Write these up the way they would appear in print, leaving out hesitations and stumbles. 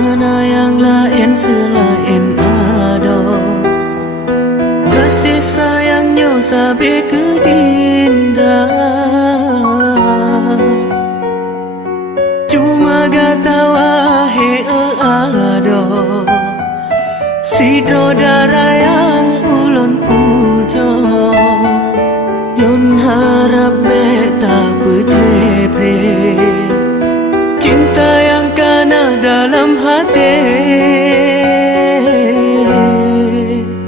mana yang lain selain ada. Kasih sayangnya sampai ke dinda, cuma gata wahe ada. Sidro darah yang ulun puja, yon harap beta berjepre. Cinta yang kena dalam hati,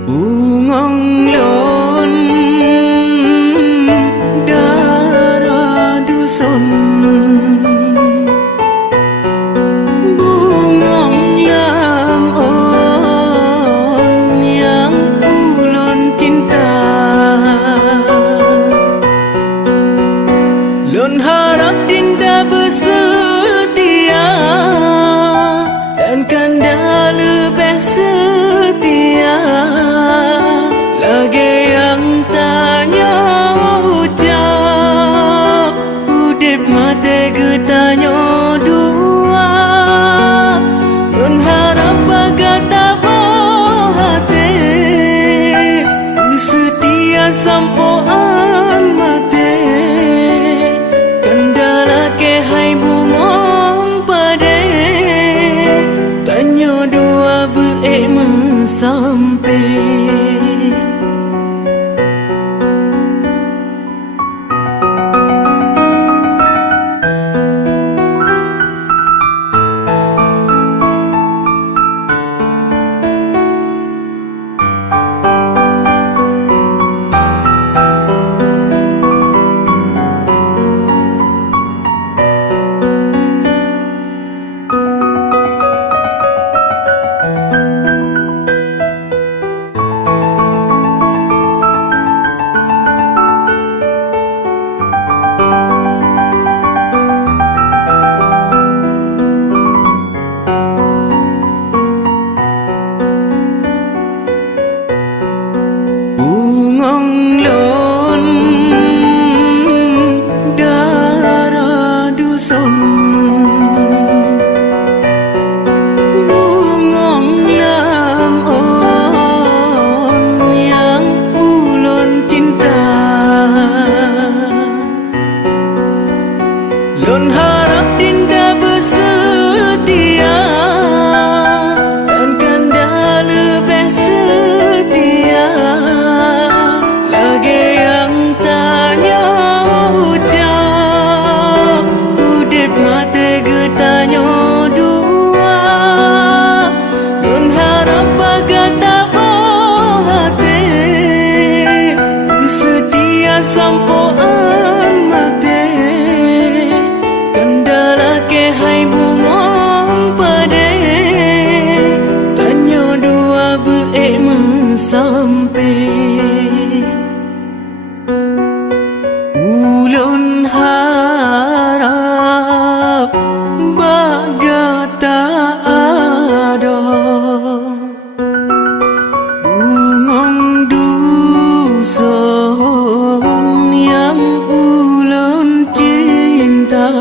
bungong lon darah dusun. Bungong lam on yang ulun cinta, lon harap dinda bersetia dan kanda lebih setia. Lagi yang tanya ucap, udip mati getanya dua. Lon harap bagata hati, setia sampoan mati. Kendala ke hai bungong pade, tanya dua beek sampai. Bungong lon darah dusun, bungong lam on yang ulun cinta. Lon harap dinda bersetia dan kanda lebih setia. Lagi yang tanya ucap, udip mati getanya dua. Lon harap bagata hati, setia sampoan mati. Kendala ke hai bungong pade, tanya dua beek sampai. Ulun harap bagata ada, bungong dusun yang ulun cinta.